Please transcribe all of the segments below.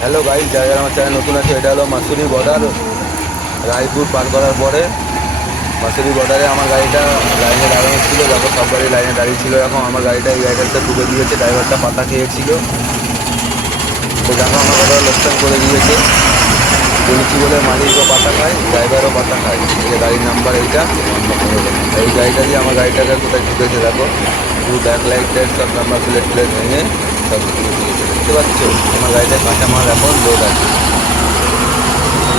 Hello guys, যারা যারা আমার চ্যানেল নতুন আছে, এটা হলো মাসুরি বর্ডার। রায়পুর পার করার পরে মাসুরি বর্ডারে আমার গাড়িটা লাইনে দাঁড়ানো ছিল। যখন সব গাড়ি লাইনে দাঁড়িয়ে ছিল, এখন আমার গাড়িটা এই গাড়িটাতে ঢুকে দিয়েছে। ড্রাইভারটা পাতা খেয়েছিল, তো দেখো আমার কথা লোকসান করে দিয়েছে। বলেছি বলে মালিকও পাতা খায়, ড্রাইভারও পাতা খায়। এই যে গাড়ির নাম্বার এইটা, এই গাড়িটা দিয়ে আমার গাড়িটাকে কোথায় ঢুকেছে দেখো। পুরো ব্যাক লাইট টাইট সব নাম্বার প্লেট প্লেট ভেঙে সব কিছু দিয়েছে। দেখতে পাচ্ছ আমার গাড়িটা কাঁচা মাল এখন লোড আছে।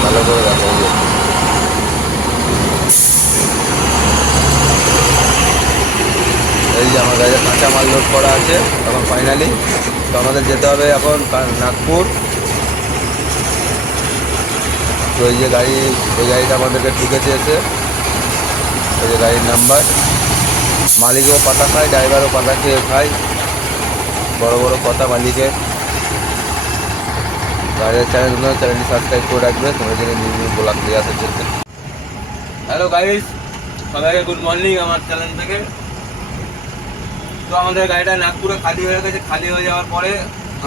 ভালো করে দেখো, এই যে আমার গাড়িতে কাঁচা মাল লোড করা আছে এখন ফাইনালি। তো আমাদের যেতে হবে এখন নাগপুর। তো এই যে গাড়ি, এই গাড়িটা আমাদেরকে ঢুকেছে এসে। এই যে গাড়ির নাম্বার। মালিকও পাতা খায়, ড্রাইভারও পাতা খেয়ে খায়। বড় বড় কথা মালিকের। গাড়ির চ্যানেলটি সাবস্ক্রাইব করে রাখবে, তোমরা যদি নিউ নিউ ব্লগ দিয়ে আসার জন্য। হ্যালো গাইস, সবাইকে গুড মর্নিং আমার চ্যানেল থেকে। তো আমাদের গাড়িটা নাগপুরে খালি হয়ে গেছে। খালি হয়ে যাওয়ার পরে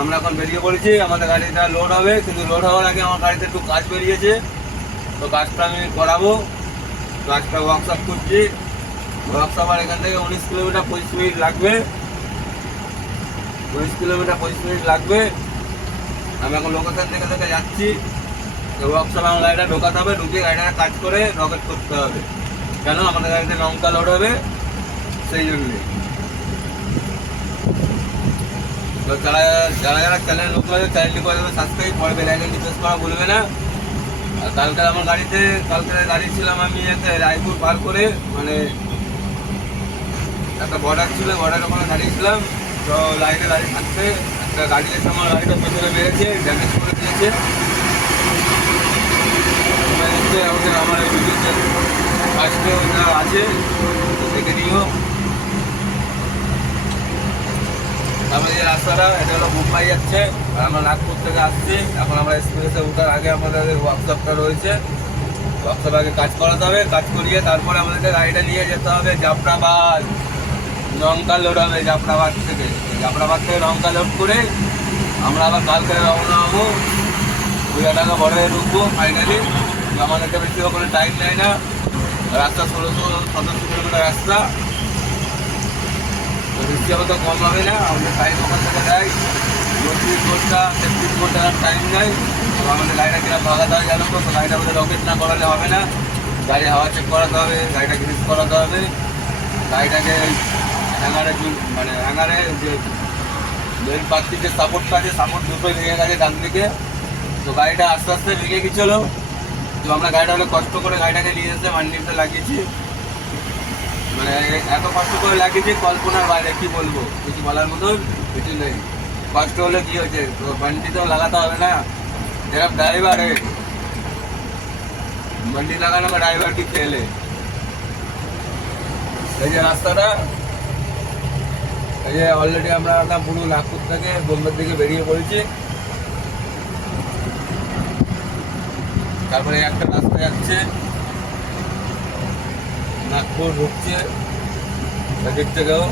আমরা এখন বেরিয়ে পড়েছি। আমাদের গাড়িটা লোড হবে, কিন্তু লোড হওয়ার আগে আমার গাড়িতে একটু কাজ বেরিয়েছে। তো কাজটা আমি করাবো। কাজটা ওয়ার্কশপ করছি। ওয়ার্কশপ আর এখান থেকে 19 কিলোমিটার 25 মিনিট লাগবে। 19 কিলোমিটার 25 মিনিট লাগবে। আমি এখন লোকেশন থেকে থেকে যাচ্ছি। তো ওয়ার্কশপে আমার গাড়িটা ঢোকাতে হবে, ঢুকিয়ে গাড়িটা কাজ করে রকেট করতে হবে। কেন আমাদের গাড়িতে লঙ্কা লোড হবে, সেই জন্যে। তো যারা যারা যারা চ্যানেল নতুন আছে, চ্যানেলটি করে দেবে সাবস্ক্রাইব, পরে বেল আইকনটি প্রেস করা ভুলবে না। আর কালকে আমার গাড়িতে দাঁড়িয়েছিলাম আমি রায়পুর পার করে, মানে একটা বর্ডার ছিল, বর্ডারের ওখানে দাঁড়িয়েছিলাম। তো লাইনে দাঁড়িয়ে থাকতে একটা গাড়ি এসে আমার গাড়িটা পেছনে মেরেছে, ড্যামেজ করে দিয়েছে। আমার ভিডিওতে ফার্স্টে ওটা আছে, দেখে নিও। তারপরে যে রাস্তাটা, এটা হলো মুম্বাই যাচ্ছে, আর আমরা নাগপুর থেকে আসছি। এখন আমরা এক্সপ্রেসে ওঠার আগে আমাদের ওয়ার্কশপটা রয়েছে। ওয়ার্কশপে আগে কাজ করাতে হবে, কাজ করিয়ে তারপরে আমাদেরকে গাড়িটা নিয়ে যেতে হবে জাফরাবাদ। লঙ্কা লোড হবে জাফরাবাদ থেকে। জাফরাবাদ থেকে লঙ্কা লোড করে আমরা আবার কালকে রওনা হবো। 2 টাকা বর্ডারে ঢুকবো ফাইনালি। আমাদেরকে বেশি ওখানে টাইম নেয় না। রাস্তা 1600-1700 কিলোমিটার রাস্তা, তো বেশি তো কম হবে না। আমাদের টাইম ওখান থেকে দেয় 32 ঘন্টা 33 ঘন্টার টাইম নেয়। তো আমাদের গাড়িটা কিনা ভাগাতে হয় জানো তো। গাড়িটা আমাদের রকেট না করালে হবে না। গাড়ি হাওয়া চেক করাতে হবে, গাড়িটা গ্রিস করাতে হবে। গাড়িটাকে হ্যাঙ্গারে, মানে হ্যাঙ্গারে যে মেন পার্টির যে সাপোর্টটা আছে, সাপোর্ট দুটোই ভেঙে গেছে ডান দিকে। তো গাড়িটা আস্তে আস্তে ভেঙে গেছিলো। তো আমরা গাড়িটা অনেক কষ্ট করে গাড়িটাকে নিয়ে এসে মান্ডিতে লাগিয়েছি। মানে এত কষ্ট করে লাগিয়েছি কল্পনার বাইরে, কি বলবো, কিছু বলার মতন কিছু নেই। কষ্ট হলে কি হয়েছে, তো মান্ডিতেও লাগাতে হবে না। এরকম ড্রাইভারে মান্ডি লাগানো বা ড্রাইভার কি খেলে। এই যে রাস্তাটা, এই যে অলরেডি আমরা পুরো নাগপুর থেকে বোম্বের দিকে বেরিয়ে পড়েছি। তারপরে একটা রাস্তা যাচ্ছে নাগপুর ঢুকছে এদিক থেকেও।